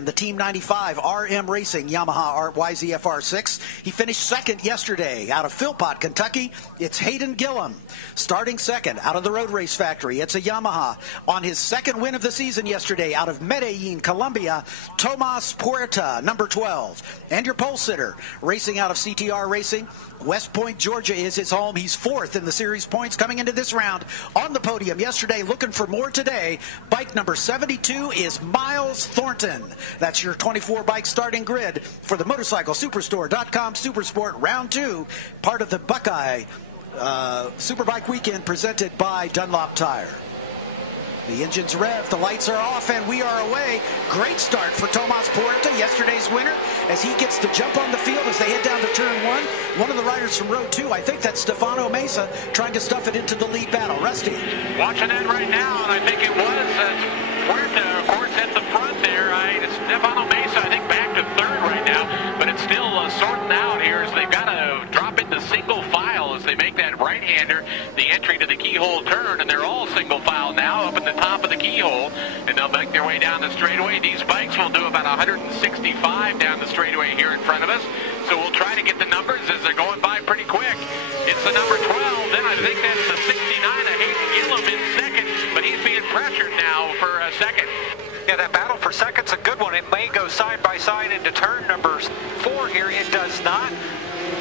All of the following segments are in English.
The Team 95 RM Racing Yamaha YZF-R6. He finished second yesterday out of Philpott, Kentucky. It's Hayden Gillum. Starting second out of the Road Race Factory. It's a Yamaha. On his second win of the season yesterday out of Medellin, Colombia, Tomas Puerta, number 12. And your pole sitter, racing out of CTR Racing. West Point, Georgia is his home. He's fourth in the series points coming into this round. On the podium yesterday, looking for more today. Bike number 72 is Miles Thornton. That's your 24 bike starting grid for the motorcyclesuperstore.com SuperSport Round 2, part of the Buckeye Superbike Weekend presented by Dunlop Tire. The engine's rev, the lights are off, and we are away. Great start for Tomas Puerta, yesterday's winner, as he gets to jump on the field as they head down to turn one. One of the riders from row 2, I think that's Stefano Mesa, trying to stuff it into the lead battle. Rusty. Watching that right now, and I think it was Puerta, of course, at the front there. Stefano Mesa, I think, back to third right now, but it's still sorting out here as they've got to drop into single file as they make that right-hander the entry to the keyhole turn, and they're all single file now up in the top of the keyhole, and they'll make their way down the straightaway. These bikes will do about 165 down the straightaway here in front of us, so we'll try to get the numbers as they're going by pretty quick. It's the number 12, then I think that's the 69 of Hayden Gillum in second, but he's being pressured now for a second. Yeah, that battle for second's a good one. It may go side by side into turn number 4 here. It does not.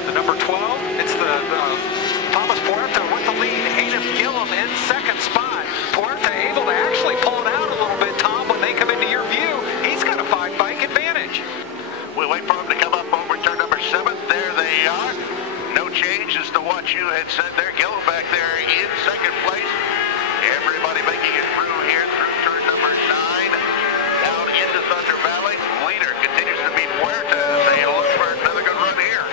The number 12, it's the Tomas Puerta with the lead. Hayden Gillum in second spot. Puerta able to actually pull it out a little bit, Tom, when they come into your view. He's got a 5-bike advantage. We'll wait for him to come up over turn number 7. There they are. No change as to what you had said there. Gillum back there in second place. Everybody making it through here through turn number 9. Down into Thunder Valley. Leader continues to be Puerta as they look for another good run here.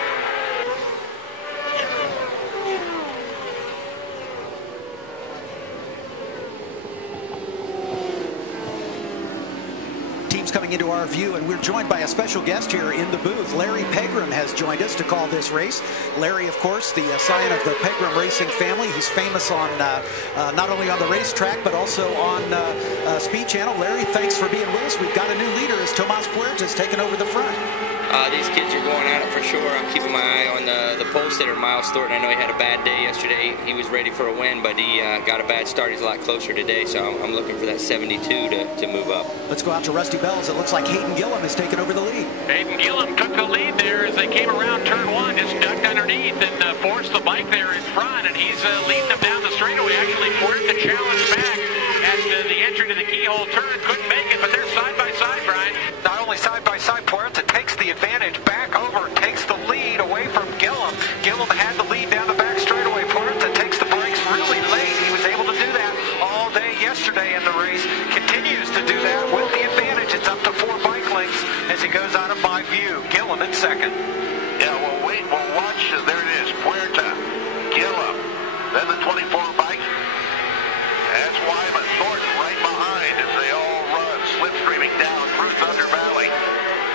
Teams coming into our view, and we're joined by a special guest here in the booth. Larry Pegram has joined us to call this race. Larry, of course, the scion of the Pegram racing family. He's famous on not only on the racetrack but also on Speed Channel. Larry, thanks for being with us. We've got a new leader as Tomas Puerta has taken over the front. These kids are going at it for sure. I'm keeping my eye on the pole sitter, Miles Thornton. I know he had a bad day yesterday. He was ready for a win, but he got a bad start. He's a lot closer today, so I'm looking for that 72 to move up. Let's go out to Rusty Bells. It looks like Hayden Gillum has taken over the lead. Hayden Gillum took the lead there as they came around turn 1, just ducked underneath and forced the bike there in front, and he's leading them down the straightaway. Actually, Puerta challenged back at the entry to the keyhole turn. Couldn't make it, but they're side by side, Brian. Not only side by side, Puerta takes the advantage back over, takes the lead away from Gillum. Gillum had the lead down the back straightaway. Puerta takes the brakes really late. He was able to do that all day yesterday in the race. Continues to do that with the advantage. It's up to 4 bike lengths as he goes out of my view. Gillum in second. Yeah, we'll wait, we'll watch. There it is, Puerta, Gillum, then the 24 bike. That's Wyman, Thornton right behind as they all run, slipstreaming down through Thunder Valley.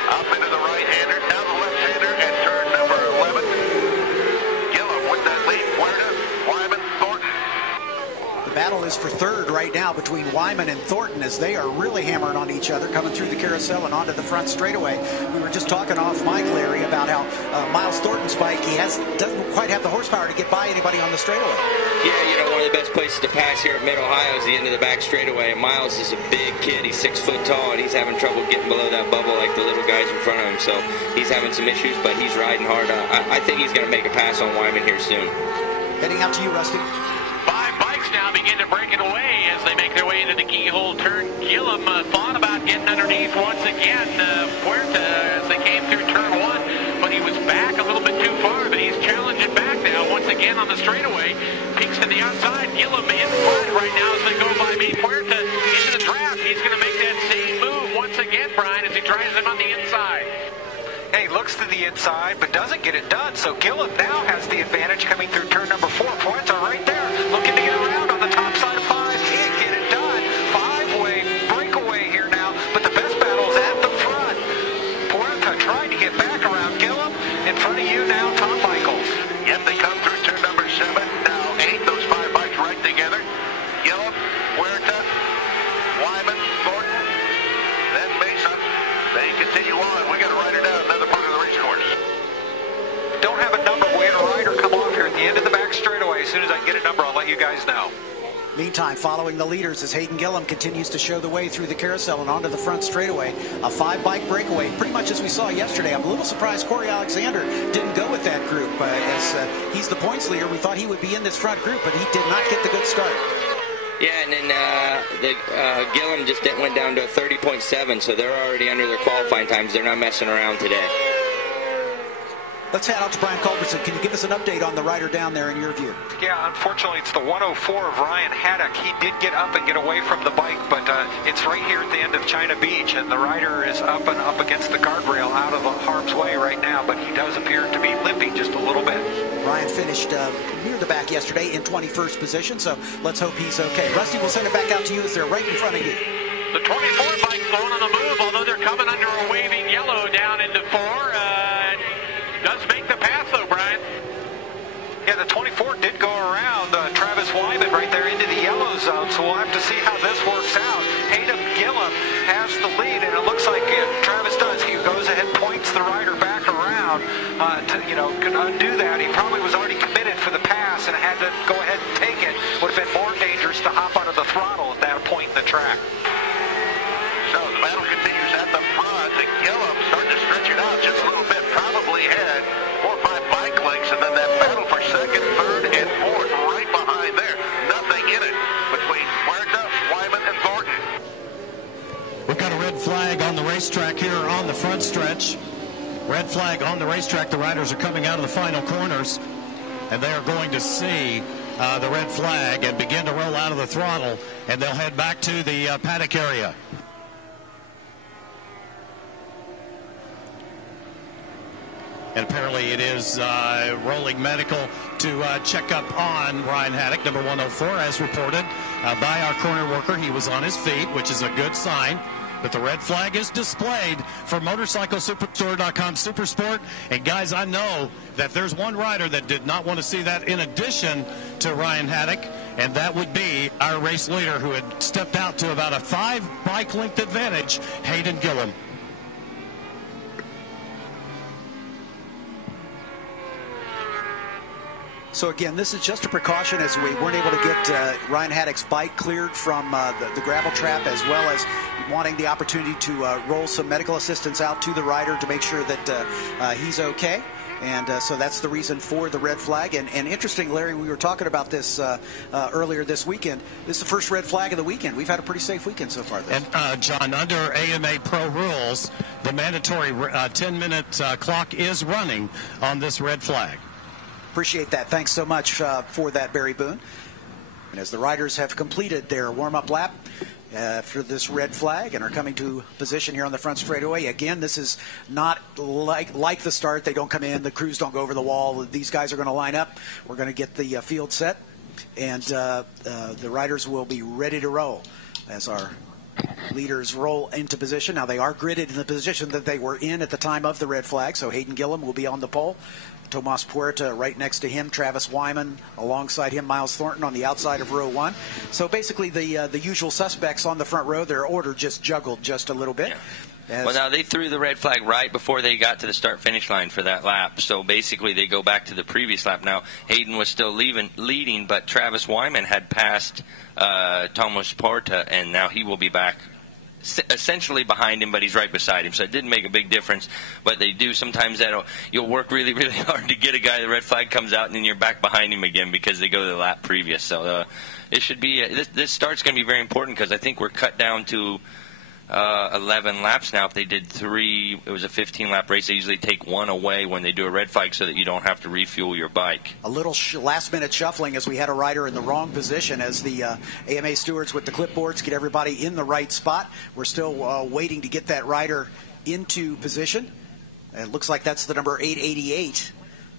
Up into the right-hander, down the left-hander, and turn number 11. Gillum with that lead, Puerta, Wyman, Thornton. The battle is for third right now between Wyman and Thornton as they are really hammering on each other, coming through the carousel and onto the front straightaway. We were just talking off mic, Larry, about how Miles Thornton's bike, doesn't quite have the horsepower to get by anybody on the straightaway. Yeah, you know, one of the best places to pass here at Mid-Ohio is the end of the back straightaway. Miles is a big kid. He's 6 foot tall, and he's having trouble getting below that bubble like the little guys in front of him. So he's having some issues, but he's riding hard. I think he's going to make a pass on Wyman here soon. Heading out to you, Rusty. 5 bikes now begin to break it away as they make their way into the keyhole turn. Gillum thought about getting underneath once again. Puerta as they came through turn 1, but he was back a little bit too far, but he's challenging back now once again on the straightaway. Peeks to the outside. Gillum in front right now as they go by me. Puerta into the draft. He's going to make that same move once again, Brian, as he tries him on the inside. Hey, looks to the inside, but doesn't get it done. So Gillum now has the advantage coming through turn number 4. Puerta right there, looking to get around on the top side of 5. Can't get it done. 5-way breakaway here now, but the best battle is at the front. Puerta trying to get back around Gillum. In front of you now, Tom Michaels. Yep, they come through turn number 7. Now 8, those 5 bikes right together. Gillum, Puerta, Wyman, Thornton, then Mesa. They continue on. We got to ride her down another part of the race course. Don't have a number. We had a rider come off here at the end of the back straightaway. As soon as I get a number, I'll let you guys know. Meantime, following the leaders as Hayden Gillum continues to show the way through the carousel and onto the front straightaway. A 5-bike breakaway, pretty much as we saw yesterday. I'm a little surprised Corey Alexander didn't go with that group. As he's the points leader, we thought he would be in this front group, but he did not get the good start. Yeah, and then Gillum just went down to a 30.7, so they're already under their qualifying times. They're not messing around today. Let's head out to Brian Culbertson. Can you give us an update on the rider down there in your view? Yeah, unfortunately, it's the 104 of Ryan Haddock. He did get up and get away from the bike, but it's right here at the end of China Beach, and the rider is up and up against the guardrail out of harm's way right now, but he does appear to be limping just a little bit. Ryan finished near the back yesterday in 21st position, so let's hope he's okay. Rusty, we'll send it back out to you as they're right in front of you. The 24 bike's going on the move, although they're coming under a waving yellow down into 4. Does make the pass, though, Brian. Yeah, the 24 did go around Travis Wyman right there into the yellow zone, so we'll have to see how this works out. Hayden Gillum has the lead, and it looks like Travis does. He goes ahead, points the rider back around to, can undo that. He probably was already committed for the pass and had to go ahead and take it. Would have been more dangerous to hop out of the throttle at that point in the track. So the battle continues at the front, and Gillum starting to stretch it out just a little bit. Probably had 4 or 5 bike lengths, and then that battle for second, third, and fourth right behind there. Nothing in it between Huerta, Wyman, and Thornton. We've got a red flag on the racetrack here on the front stretch. Red flag on the racetrack. The riders are coming out of the final corners, and they are going to see the red flag and begin to roll out of the throttle, and they'll head back to the paddock area. And apparently it is rolling medical to check up on Ryan Haddock, number 104, as reported by our corner worker. He was on his feet, which is a good sign. But the red flag is displayed for MotorcycleSuperstore.com SuperSport. And guys, I know that there's one rider that did not want to see that in addition to Ryan Haddock, and that would be our race leader who had stepped out to about a 5-bike length advantage, Hayden Gillum. So again, this is just a precaution as we weren't able to get Ryan Haddock's bike cleared from the gravel trap, as well as wanting the opportunity to roll some medical assistance out to the rider to make sure that he's okay. And so that's the reason for the red flag. And interesting, Larry, we were talking about this earlier this weekend. This is the first red flag of the weekend. We've had a pretty safe weekend so far. And, John, under AMA Pro rules, the mandatory 10-minute clock is running on this red flag. Appreciate that. Thanks so much for that, Barry Boone. And as the riders have completed their warm-up lap for this red flag and are coming to position here on the front straightaway, again, this is not like the start. They don't come in. The crews don't go over the wall. These guys are going to line up. We're going to get the field set, and the riders will be ready to roll as our leaders roll into position. Now, they are gridded in the position that they were in at the time of the red flag, so Hayden Gillum will be on the pole. Tomas Puerta right next to him, Travis Wyman alongside him, Miles Thornton on the outside of row 1. So basically the usual suspects on the front row, their order just juggled just a little bit. Yeah. Well, now they threw the red flag right before they got to the start-finish line for that lap. So basically they go back to the previous lap. Now Hayden was still leading, but Travis Wyman had passed Tomas Puerta, and now he will be back essentially behind him, but he's right beside him, so it didn't make a big difference. But they do sometimes you'll work really, really hard to get a guy. The red flag comes out, and then you're back behind him again because they go to the lap previous. So it should be this start's going to be very important because I think we're cut down to 11 laps now. If they did 3, it was a 15-lap race. They usually take 1 away when they do a red flag so that you don't have to refuel your bike. A little last-minute shuffling as we had a rider in the wrong position as the AMA stewards with the clipboards get everybody in the right spot. We're still waiting to get that rider into position. It looks like that's the number 888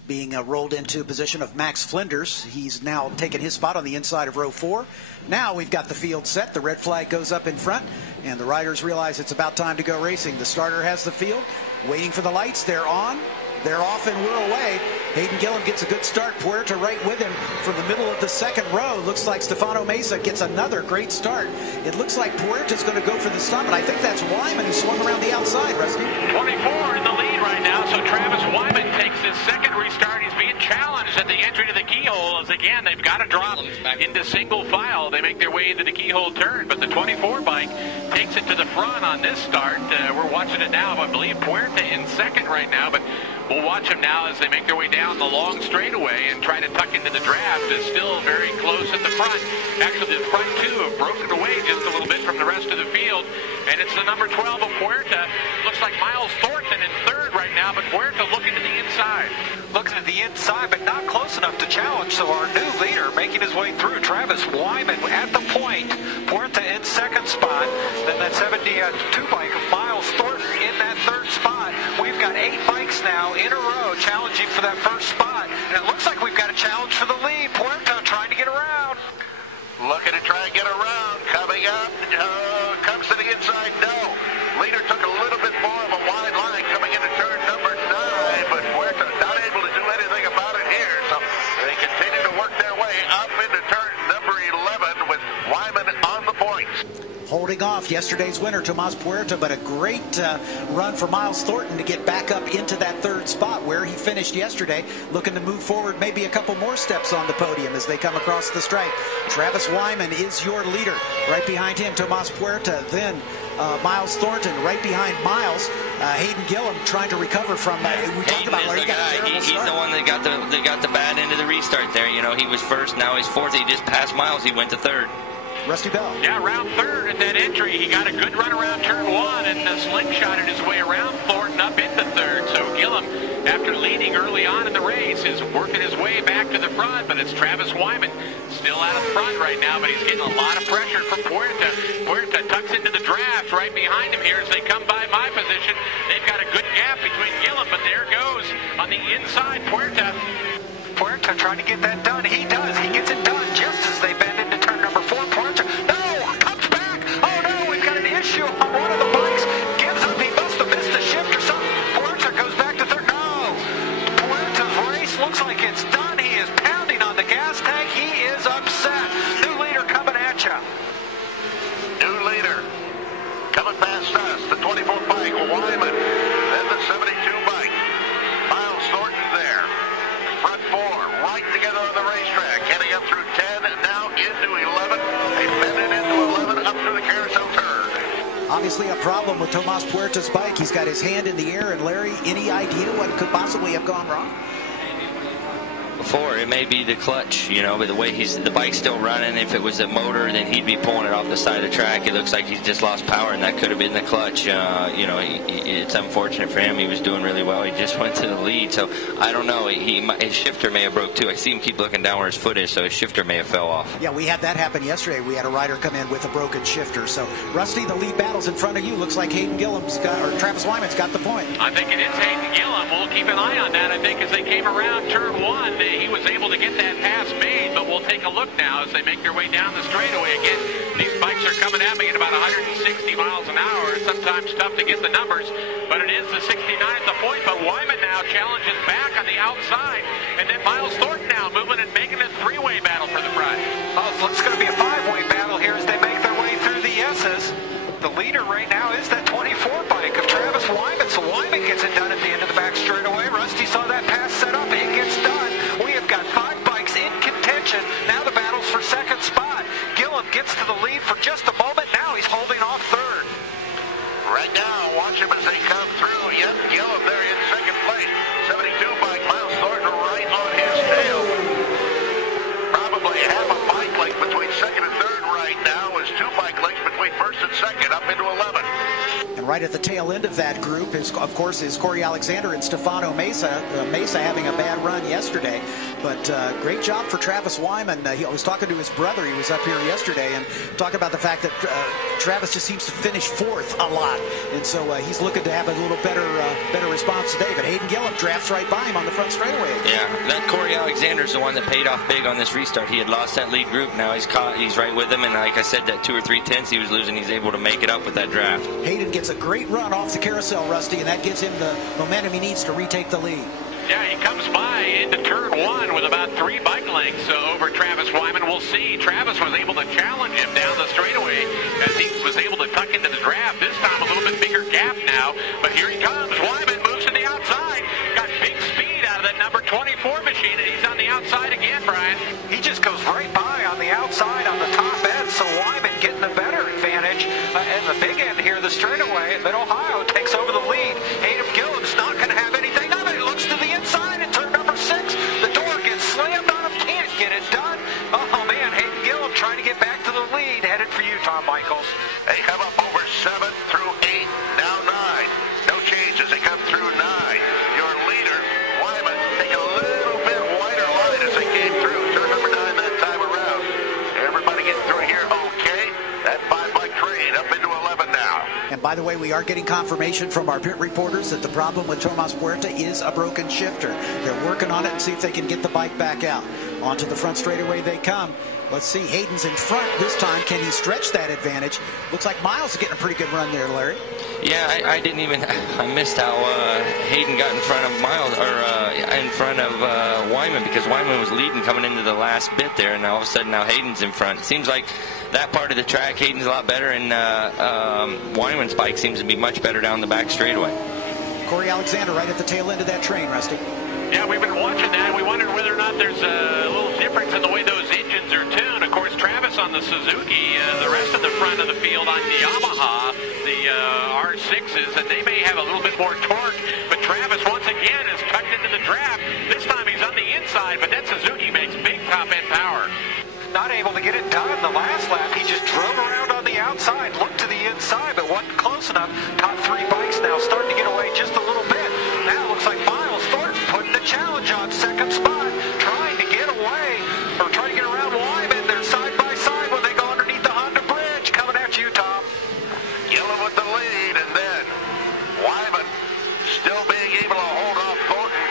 being rolled into position of Max Flinders. He's now taken his spot on the inside of row 4. Now we've got the field set. The red flag goes up in front, and the riders realize it's about time to go racing. The starter has the field, waiting for the lights. They're on. They're off, and we're away. Hayden Gillum gets a good start. Puerta right with him from the middle of the second row. Looks like Stefano Mesa gets another great start. It looks like Puerta's going to go for the stop, but I think that's Wyman who swung around the outside, Rusty. can. They've got to drop into single file. They make their way into the keyhole turn, but the 24 bike takes it to the front on this start. We're watching it now. I believe Puerta in second right now, but we'll watch them now as they make their way down the long straightaway and try to tuck into the draft. Is still very close at the front. Actually, the front two have broken away just a little bit from the rest of the field, and it's the number 12 of Puerta. Looks like Miles Thornton in third right now, but Puerta looking to the inside. Looking at the inside, but not close enough to challenge. So our new leader making his way through, Travis Wyman at the point. Puerta in second spot. Then that 72 bike of Miles Thornton in that third spot. We've got 8 bikes now in a row challenging for that first spot. And it looks like we've got a challenge for the lead. Puerta trying to get around. Looking to try and get around. Coming up. Comes to the inside. No. Leader took a little bit more of a wide line coming into turn number 9, but Puerta not able to do anything about it here. So they continue to work their way up into turn number 11 with Wyman on the point. Holding off yesterday's winner, Tomas Puerta, but a great run for Miles Thornton to get back up into that third spot where he finished yesterday, looking to move forward maybe a couple more steps on the podium as they come across the stripe. Travis Wyman is your leader. Right behind him, Tomas Puerta, then Miles Thornton right behind Miles. Hayden Gillum trying to recover from we talked about where he got a terrible He's the one that got the bad end of the restart there. You know, he was first, now he's fourth. He just passed Miles. He went to third. Rusty Bell. Yeah, round third at that entry. He got a good run around turn 1 and slingshotted his way around Thornton up into third. So Gillum, after leading early on in the race, is working his way back to the front, but it's Travis Wyman still out of front right now, but he's getting a lot of pressure from Puerta. Puerta tucks into the draft right behind him here as they come by my position. They've got a good gap between Gillum, but there goes on the inside Puerta. Puerta trying to get that done. He does. He gets it done just as they bend into turn number 4. Puerta, no, comes back. Oh no, we've got an issue on one of the bikes. Gives up. He must have missed a shift or something. Puerta goes back to third. No, Puerta's race looks like it's done. He is pounding on the gas tank. He is upset. New leader coming at you. New leader coming past us. The 24 bike, Wyman. Then the 72 bike. Miles Thornton there. Front 4 right together on the racetrack. Heading up through 10 and now into 11. They bend it into 11 up through the carousel turn. Obviously a problem with Tomas Puerta's bike. He's got his hand in the air. And Larry, any idea what could possibly have gone wrong? Before, it may be the clutch, you know, but the way the bike's still running, if it was a motor, then he'd be pulling it off the side of the track. It looks like he's just lost power, and that could have been the clutch. You know, it's unfortunate for him. He was doing really well. He just went to the lead, so I don't know. His shifter may have broke too. I see him keep looking down where his foot is, so his shifter may have fell off. Yeah, we had that happen yesterday. We had a rider come in with a broken shifter. So, Rusty, the lead battle's in front of you. Looks like Hayden Gillum's got, or Travis Wyman's got the point. I think it is Hayden Gillum. We'll keep an eye on that. I think as they came around turn 1, he was able to get that pass made, but we'll take a look now as they make their way down the straightaway again. These bikes are coming at me at about 160 miles an hour. It's sometimes tough to get the numbers, but it is the 69 at the point. But Wyman now challenges back on the outside, and then Miles Thornton now moving and making a 3-way battle for the prize. Oh, it's going to be a 5-way battle here as they make their way through the S's. The leader right now is that 24 bike of Travis Wyman. So Wyman gets it done at the end of the back straightaway. Rusty saw that pass set up. It gets done. We have got 5 bikes in contention. Now the battle's for second spot. Gillum gets to the lead for just a moment. Now he's holding off third. Right now, watch him as they come through. Yep, Gillum there in second place. 72 bike, Miles Thornton right on his tail. Probably half a bike length between second and third right now, is 2 bike lengths between first and second up into 11. And right at the tail end of that group is, of course, Corey Alexander and Stefano Mesa. Mesa having a bad run yesterday, but great job for Travis Wyman. I was talking to his brother. He was up here yesterday and talking about the fact that Travis just seems to finish 4th a lot, and so he's looking to have a little better response today. But Hayden Gillum drafts right by him on the front straightaway. Yeah, that Corey Alexander's the one that paid off big on this restart. He had lost that lead group. Now he's right with him, and like I said, that 2 or 3 tenths he was losing, he's able to make it up with that draft. Hayden gets a great run off the carousel, Rusty, and that gives him the momentum he needs to retake the lead. Yeah, he comes by into turn 1 with about 3 bike lengths over Travis Wyman. We'll see. Travis was able to challenge him down the straightaway as he was able to tuck into the draft. This time a little bit bigger gap now, but here he comes. Wyman moves to the outside. Got big speed out of that number 24 machine, and he's on the outside again, Brian. He just the way, we are getting confirmation from our pit reporters that the problem with Tomas Puerta is a broken shifter. They're working on it and see if they can get the bike back out. Onto the front straightaway they come. Let's see, Hayden's in front this time. Can he stretch that advantage? Looks like Miles is getting a pretty good run there, Larry. Yeah, I missed how Hayden got in front of Miles, or in front of Wyman, because Wyman was leading coming into the last bit there, and all of a sudden now Hayden's in front. It seems like that part of the track, Hayden's a lot better, and Wyman's bike seems to be much better down the back straightaway. Corey Alexander right at the tail end of that train, Rusty. Yeah, we've been watching that. We wondered whether or not there's a little difference in the way those engines are tuned. Of course, Travis on the Suzuki, the rest of the front of the field on the Yamaha, the R6s, and they may have a little bit more torque. But Travis, once again, is tucked into the draft. This time he's on the inside, but that Suzuki makes big top-end power. Not able to get it done the last lap. He just drove around on the outside, looked to the inside, but wasn't close enough. Top three bikes now starting to get away just a little bit. Now it looks like Miles Thornton putting the challenge on second spot, trying to get away, or trying to get around Wyman. They're side by side when they go underneath the Honda Bridge. Coming at you, Tom. Yellow with the lead, and then Wyman still being able to hold off Thornton.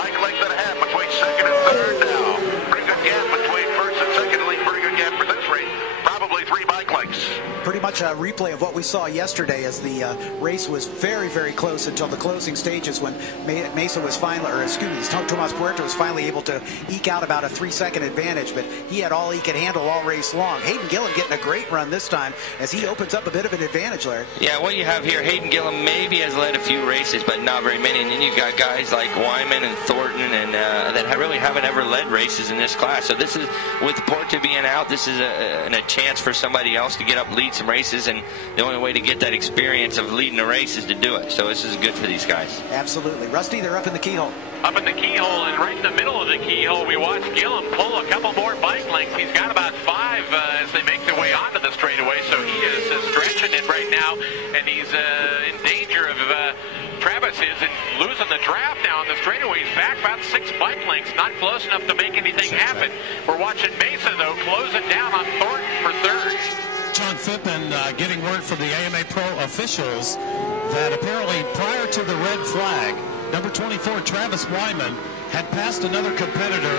Bike length and a half between second and third now. Pretty good gap between first and second. Pretty good gap for this race. Probably 3 bike lengths. Pretty much a replay of what we saw yesterday, as the race was very, very close until the closing stages, when Mesa was finally, or excuse me, Tomas Puerta was finally able to eke out about a 3-second advantage, but he had all he could handle all race long. Hayden Gillen getting a great run this time as he opens up a bit of an advantage, Larry. Yeah, what you have here, Hayden Gillen maybe has led a few races, but not very many. And then you've got guys like Wyman and Thornton and that really haven't ever led races in this class. So this is, with Puerta being out, this is a chance for somebody else to get up, lead some races, and the only way to get that experience of leading a race is to do it. So this is good for these guys. Absolutely. Rusty, they're up in the keyhole. Up in the keyhole, and right in the middle of the keyhole, we watched Gillum pull a couple more bike lengths. He's got about 5 as they make their way onto the straightaway, so he is stretching it right now, and he's in danger of Travis is losing the draft now on the straightaway. He's back about 6 bike lengths, not close enough to make anything happen. We're watching Mesa, though, closing down on Thornton for third. John Phippen getting word from the AMA Pro officials that apparently prior to the red flag, number 24, Travis Wyman, had passed another competitor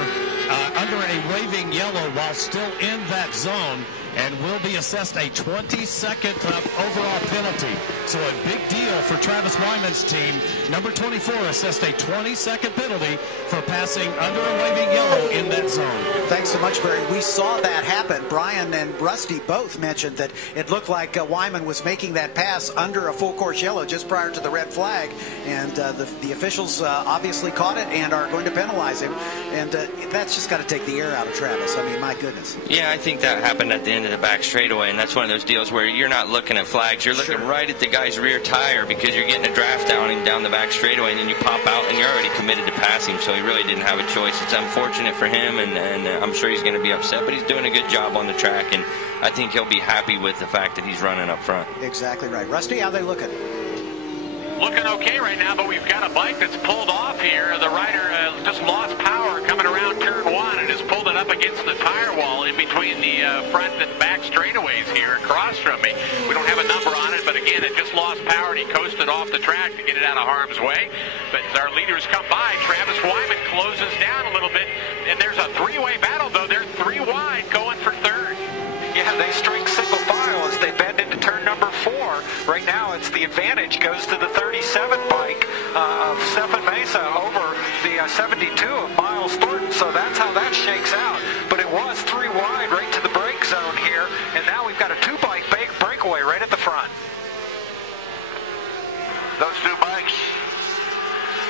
under a waving yellow while still in that zone, and will be assessed a 20-second overall penalty. So a big deal for Travis Wyman's team. Number 24 assessed a 20-second penalty for passing under a waving yellow in that zone. Thanks so much, Barry. We saw that happen. Brian and Rusty both mentioned that it looked like Wyman was making that pass under a full course yellow just prior to the red flag, and the officials obviously caught it and are going to penalize him, and that's just got to take the air out of Travis. I mean, my goodness. Yeah, I think that happened at the end of the back straightaway, and that's one of those deals where you're not looking at flags. You're looking right at the guy's rear tire, because you're getting a draft down the back straightaway, and then you pop out and you're already committed to pass him, so he really didn't have a choice. It's unfortunate for him, and I'm sure he's going to be upset, but he's doing a good job on the track, and I think he'll be happy with the fact that he's running up front. Exactly right. Rusty, how they looking? Looking okay right now, but we've got a bike that's pulled off here. The rider just lost power coming around turn 1 and has pulled it up against the tire wall in between the front and back straightaways here across from me. We don't have a number on it, but again, it just lost power and he coasted off the track to get it out of harm's way. But as our leaders come by, Travis Wyman closes down a little bit, and there's a 3-way battle, though. They're 3 wide going for third. Yeah, they string single file as they bend into turn number 4. Right now, it's the advantage goes to the 37 bike of Stefan Mesa over the 72 of Miles Thornton. So that's how that shakes out. But it was 3 wide right to the break zone here, and now we've got a 2-bike breakaway right at the front. Those 2 bikes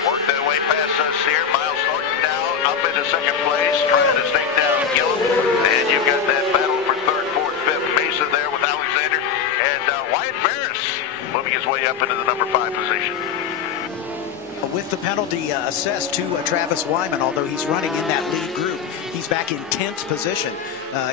work their way past us here. Miles Thornton down, up into second place, trying to stake down Gillum. And you've got that battle for third, fourth, fifth. Mesa there with Alexander. And Wyatt Barris moving his way up into the number 5 position. With the penalty assessed to Travis Wyman, although he's running in that lead group, he's back in 10th position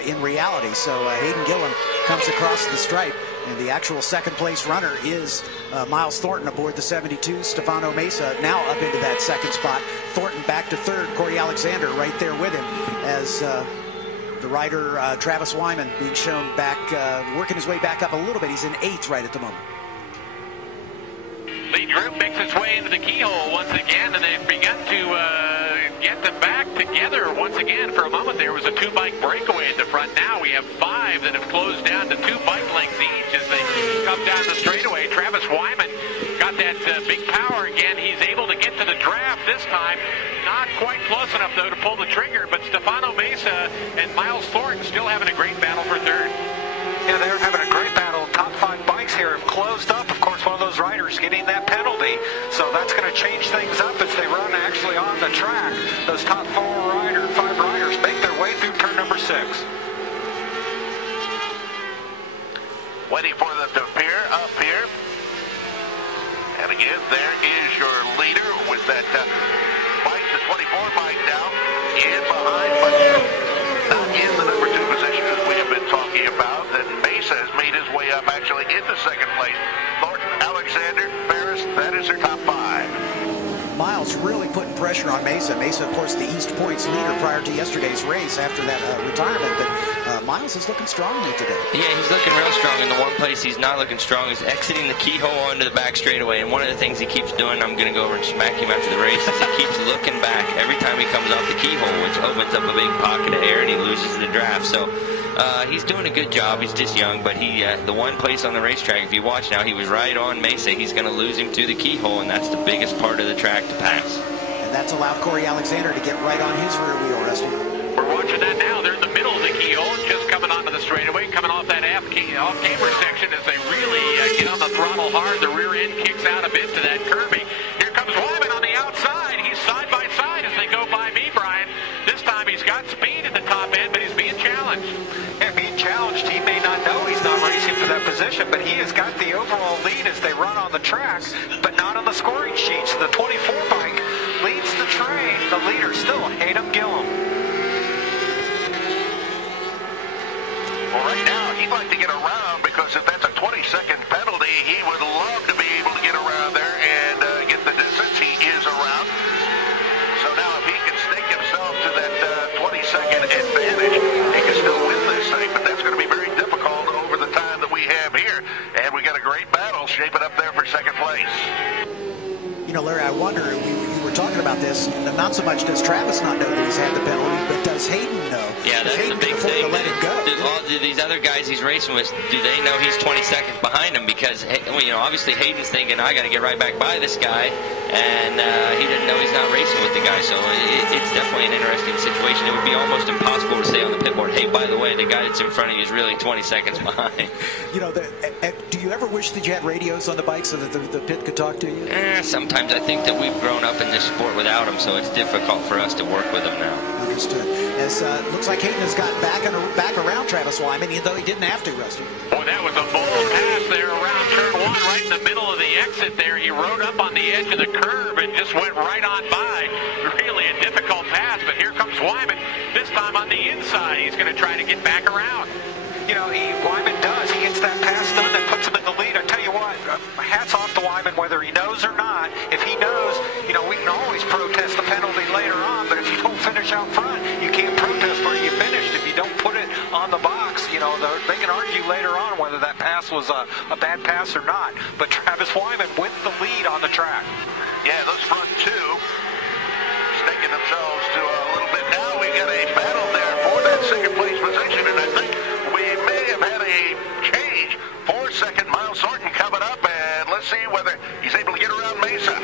in reality. So Hayden Gillen comes across the stripe, and the actual second place runner is Miles Thornton aboard the 72. Stefano Mesa now up into that second spot. Thornton back to third. Corey Alexander right there with him as the rider Travis Wyman being shown back, working his way back up a little bit. He's in 8th right at the moment. penalty. Drew makes his way into the keyhole once again, and they've begun to get them back together once again. For a moment there was a 2-bike breakaway at the front. Now we have 5 that have closed down to 2 bike lengths each as they come down the straightaway. Travis Wyman got that big power again. He's able to get to the draft this time. Not quite close enough, though, to pull the trigger, but Stefano Mesa and Miles Thornton still having a great battle for third. Yeah, they're having a great battle. Top 5 bikes here have closed up. Of course, one of those riders getting that penalty. So that's going to change things up as they run actually on the track. Those top 5 riders make their way through turn number 6. Waiting for them to appear up here. And again, there is your leader with that bike, the 24 bike now, in behind, but not in the number 2 position as we have been talking about. And Mesa has made his way up actually into second place. Thornton, Alexander, Ferris, that is their top 5. Miles really putting pressure on Mesa. Mesa, of course, the East Points leader prior to yesterday's race after that retirement. But Miles is looking strongly today. Yeah, he's looking real strong. In the one place he's not looking strong is exiting the keyhole onto the back straightaway. And one of the things he keeps doing, I'm going to go over and smack him after the race, is he keeps looking back every time he comes off the keyhole, which opens up a big pocket of air and he loses the draft. So he's doing a good job. He's just young, but he the one place on the racetrack, if you watch now, he was right on Mesa. He's going to lose him to the keyhole, and that's the biggest part of the track to pass. And that's allowed Corey Alexander to get right on his rear wheel, Rusty. We're watching that now. They're in the middle of the keyhole, just coming onto the straightaway, coming off that off-camber section as they really get on the throttle hard. The rear end kicks out a bit to that curving. Here comes Wyman on the outside. He's side by side as they go by me, Brian. This time he's got speed at the top end, but he's being challenged. Yeah, being challenged, he may not know he's not racing for that position, but he has got the overall lead as they run on the track, but not on the scoring sheet. So the 24 bike leads the train. The leader still Hayden Gillum. Well, right now, he'd like to get around because if that's a 20-second penalty, he would love to be able to get around there and get the distance. He is around. So now if he can stake himself to that 20-second advantage, he can still win this thing, but that's going to be very difficult over the time that we have here. And we got a great battle shaping up there for second place. You know, Larry, I wonder, we were talking about this, not so much does Travis not know that he's had the penalty, but does Hayden know? Yeah, that's the big thing. To let it go. Do these other guys he's racing with, do they know he's 20 seconds behind him? Because, you know, obviously Hayden's thinking, I got to get right back by this guy, and he didn't know he's not racing with the guy. So it's definitely an interesting situation. It would be almost impossible to say on the pit board, hey, by the way, the guy that's in front of you is really 20 seconds behind. You know, do you ever wish that you had radios on the bike so that the pit could talk to you? Sometimes I think that we've grown up in this sport without them, so it's difficult for us to work with them now. Understood. As looks like Hayden has gotten back around Travis Wyman, even though he didn't have to, Rusty. Boy, that was a bold pass there around turn 1, right in the middle of the exit there. He rode up on the edge of the curb and just went right on by. Really a difficult pass, but here comes Wyman. This time on the inside, he's going to try to get back around. You know, Wyman does. He gets that pass done that puts him in the lead. I tell you what, hats off to Wyman, whether he knows or not. If he knows, you know, we can always protest the penalty later on, but if you don't finish out front, you can't protest where you finished. If you don't put it on the box, you know, they can argue later on whether that pass was a bad pass or not. But Travis Wyman with the lead on the track. Yeah, those front two staking themselves to a little bit. Now we got a battle there for that second place position, and I think we may have had a change. 4-second Miles Thornton coming up, and let's see whether he's able to get around Mesa.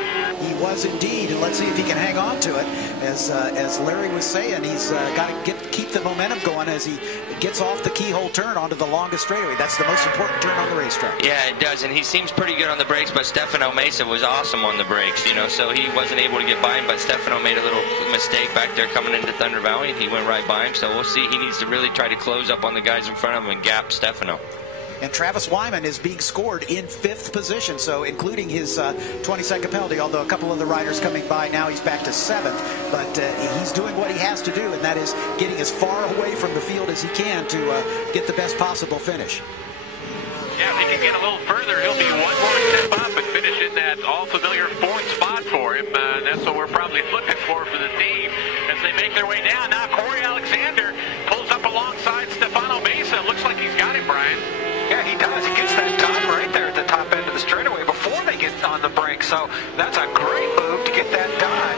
He was indeed, and let's see if he can hang on to it. As Larry was saying, he's got to keep the momentum going as he gets off the keyhole turn onto the longest straightaway. That's the most important turn on the racetrack. Yeah, it does, and he seems pretty good on the brakes, but Stefano Mesa was awesome on the brakes, you know, so he wasn't able to get by him, but Stefano made a little mistake back there coming into Thunder Valley, and he went right by him, so we'll see. He needs to really try to close up on the guys in front of him and gap Stefano. And Travis Wyman is being scored in 5th position, so including his 20-second penalty, although a couple of the riders coming by now, he's back to 7th. But he's doing what he has to do, and that is getting as far away from the field as he can to get the best possible finish. Yeah, if he can get a little further, he'll be one more step up and finish in that all-familiar 4th spot for him. That's what we're probably looking for the team as they make their way down. Now Corey Alexander pulls up alongside Stefano Mesa. Looks like he's got him, Brian. Yeah, he does. He gets that time right there at the top end of the straightaway before they get on the brakes. So that's a great move to get that done.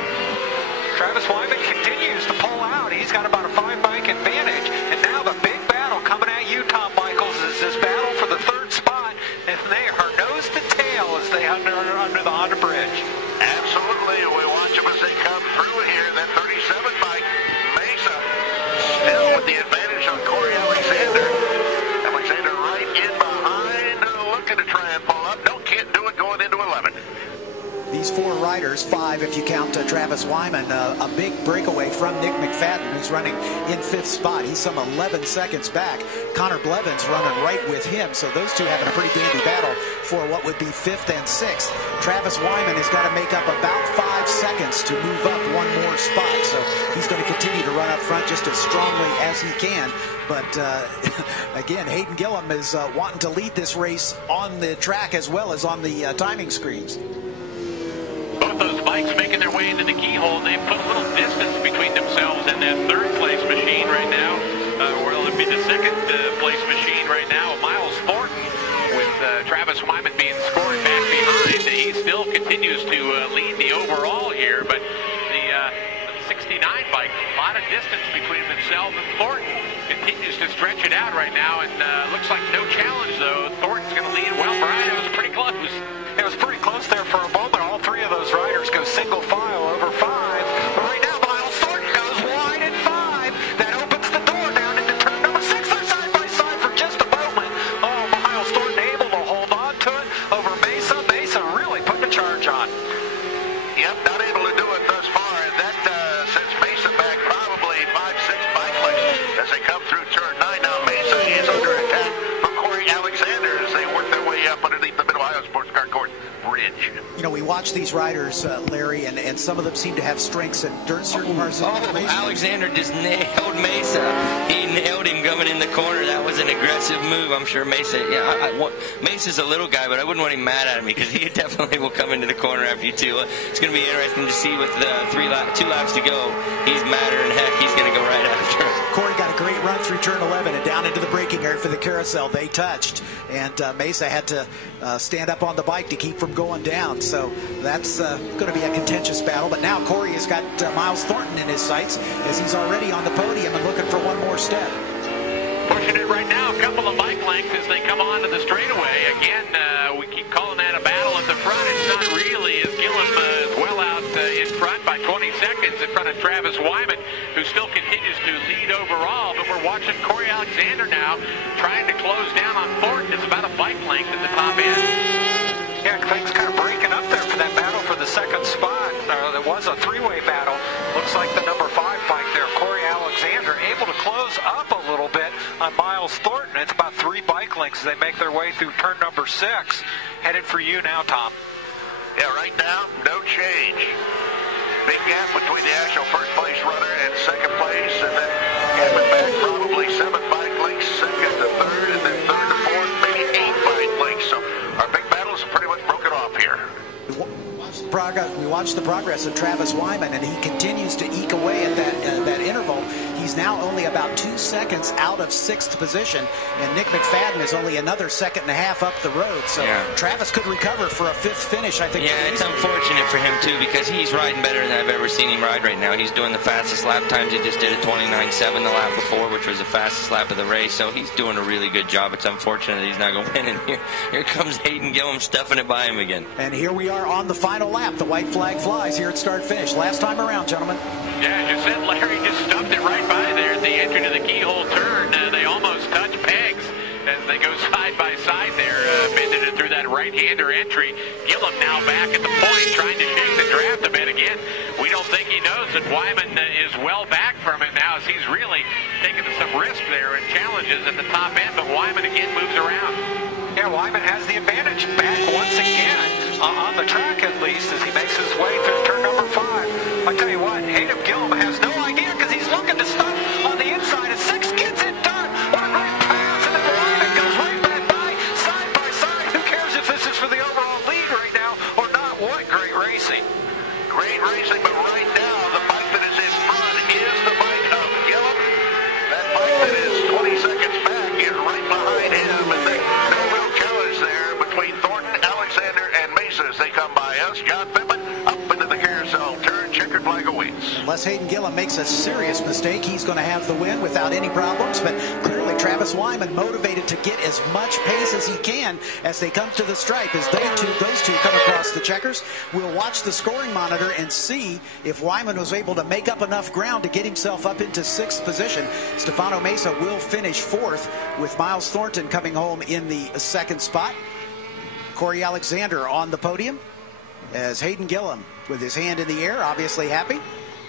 Travis Wyman continues to pull out. He's got about a 5-bike advantage. And now the big battle coming at you, Tom Michaels, is this battle for the 3rd spot. And they are nose to tail as they under the Honda Bridge. Absolutely. We watch them as they come through here. That 37 bike, Mesa, still with the advantage on Corey Alexander. Alexander right in behind, looking to try and pull up. No, can't do it going into 11. These 4 riders, 5 if you count Travis Wyman, a big breakaway from Nick McFadden, who's running in 5th spot. He's some 11 seconds back. Connor Blevins running right with him, so those two having a pretty dandy battle for what would be 5th and 6th. Travis Wyman has got to make up about 5 seconds to move up one more spot, so he's going to continue to run up front just as strongly as he can. But again, Hayden Gillum is wanting to lead this race on the track as well as on the timing screens. Both those bikes making their way into the keyhole, and they've put a little distance between themselves and that 3rd place machine right now. Well, it'd be the 2nd place machine right now. Miles Thornton, with Travis Wyman being scored back behind. He still continues to lead the overall here, but the 69 bike, a lot of distance between himself and Thornton. Continues to stretch it out right now, and looks like no challenge, though. Thornton's going to lead. Well, Brian, it was pretty close. It was pretty close there for a moment. All 3 of those riders go single file over 5. But right now, Miles Thornton goes wide at 5. That opens the door down into turn number 6. They're side by side for just a moment. Oh, Miles Thornton able to hold on to it over Mesa. Mesa really putting a charge on. Yep, not able to do it thus far. That sends Mesa back probably 5-6 bike lengths as they come through turn 9. Now Mesa is under attack from Corey Alexander as they work their way up underneath the Mid-Ohio Sports Car Court bridge. You know, we watch these riders, Larry, and some of them seem to have strengths in certain parts of the race. Alexander just nailed Mesa. He nailed him coming in the corner. That was an aggressive move. I'm sure Mesa, Mesa's a little guy, but I wouldn't want him mad at him because he definitely will come into the corner after you too. It's going to be interesting to see with the 2 laps to go. He's madder than heck. He's going to go right after him. Corey got a great run through turn 11 and down into the braking area for the carousel. They touched, and Mesa had to stand up on the bike to keep from going down. So that's going to be a contentious battle. But now Corey has got Miles Thornton in his sights as he's already on the podium and looking for one more step. Pushing it right now, a couple of bike lengths as they come onto the straightaway. Again, we keep calling that a battle at the front. It's not really, as Gillum is well out in front by 20 seconds in front of Travis Wyman, who still continues to lead overall. But we're watching Corey Alexander now trying to close down on Thornton. It's about a bike length at the top end. Yeah, things kind of breaking up there for that battle for the 2nd spot. There was a 3-way battle. Looks like the number 5 bike there, Corey Alexander, able to close up a little bit on Miles Thornton. It's about 3 bike lengths as they make their way through turn number 6. Headed for you now, Tom. Yeah, right now, no change. Big gap between the actual 1st place runner and 2nd place, and then gapping back probably 7 bike lengths, 2nd to 3rd, and then 3rd to 4th, maybe 8 bike lengths. So our big battles are pretty much broken off here. We watched the progress of Travis Wyman, and he continues to eke away at that interval. He's now only about 2 seconds out of 6th position, and Nick McFadden is only another 1.5 seconds up the road. So Travis could recover for a 5th finish, I think. Yeah, it's unfortunate for him too because he's riding better than I've ever seen him ride right now. He's doing the fastest lap times. He just did a 29.7 the lap before, which was the fastest lap of the race. So he's doing a really good job. It's unfortunate he's not going to win. And here comes Hayden Gillum stuffing it by him again. And here we are on the final lap. The white flag flies here at start-finish. Last time around, gentlemen. Yeah, as you said, Larry just stuffed it right by there at the entry to the keyhole turn. They almost touch pegs as they go side by side there, bending it through that right-hander entry. Gillum now back at the point, trying to shake the draft a bit again. We don't think he knows that Wyman is well back from it now, as he's really taking some risk there and challenges at the top end, but Wyman again moves around. Yeah, Wyman has the advantage back once again, on the track at least, as he makes his way through turn number 5. I tell you what, Hayden Gillum has no idea because he's looking to stop on the inside as 6 gets it done. What a great pass, and then Wyman goes right back by side. Who cares if this is for the overall lead right now or not? What great racing. Great racing, but right now the bike that is in front is the bike of Gillum. That bike that is 20 seconds back is right behind him, and no real challenge there between Thornton, Alexander, and Mesa as they come by us. checkered flag awaits. Unless Hayden Gillum makes a serious mistake, he's going to have the win without any problems. But clearly, Travis Wyman motivated to get as much pace as he can as they come to the stripe. As those two come across the checkers, we'll watch the scoring monitor and see if Wyman was able to make up enough ground to get himself up into 6th position. Stefano Mesa will finish 4th, with Miles Thornton coming home in the 2nd spot. Corey Alexander on the podium, as Hayden Gillum with his hand in the air, obviously happy.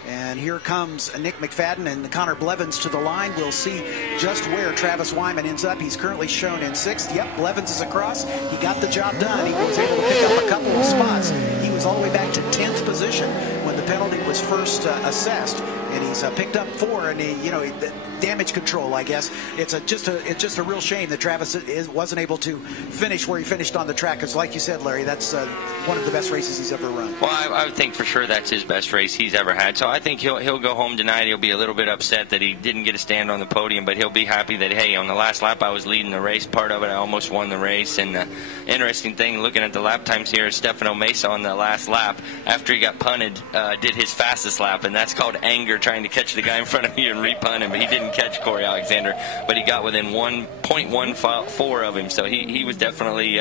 And here comes Nick McFadden and Connor Blevins to the line. We'll see just where Travis Wyman ends up. He's currently shown in 6th. Yep, Blevins is across. He got the job done. He was able to pick up a couple of spots. He was all the way back to 10th position when the penalty was first assessed. And he's picked up 4, and damage control, I guess. It's just a real shame that Travis wasn't able to finish where he finished on the track. Because, like you said, Larry, that's one of the best races he's ever run. Well, I would think for sure that's his best race he's ever had. So I think he'll go home tonight. He'll be a little bit upset that he didn't get a stand on the podium, but he'll be happy that, hey, on the last lap I was leading the race. Part of it, I almost won the race. And the interesting thing, looking at the lap times here, is Stefano Mesa on the last lap, after he got punted, did his fastest lap, and that's called anger, trying to catch the guy in front of you and repunt him. But he didn't catch Corey Alexander, but he got within 1.14 of him. So he was definitely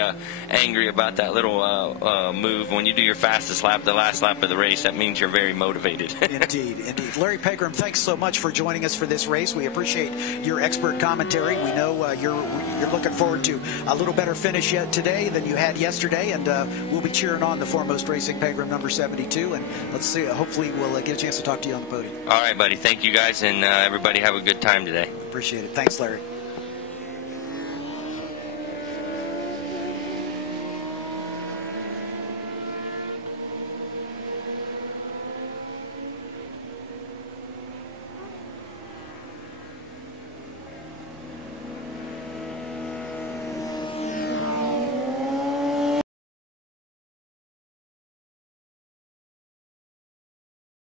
angry about that little move. When you do your fastest lap, the last lap of the race, that means you're very motivated. Indeed. Larry Pegram, thanks so much for joining us for this race. We appreciate your expert commentary. We know you're looking forward to a little better finish yet today than you had yesterday, and we'll be cheering on the Foremost Racing Pegram number 72. And let's see, hopefully we'll get a chance to talk to you on the podium. All right, buddy. Thank you guys, and everybody have a good time today. Appreciate it. Thanks, Larry.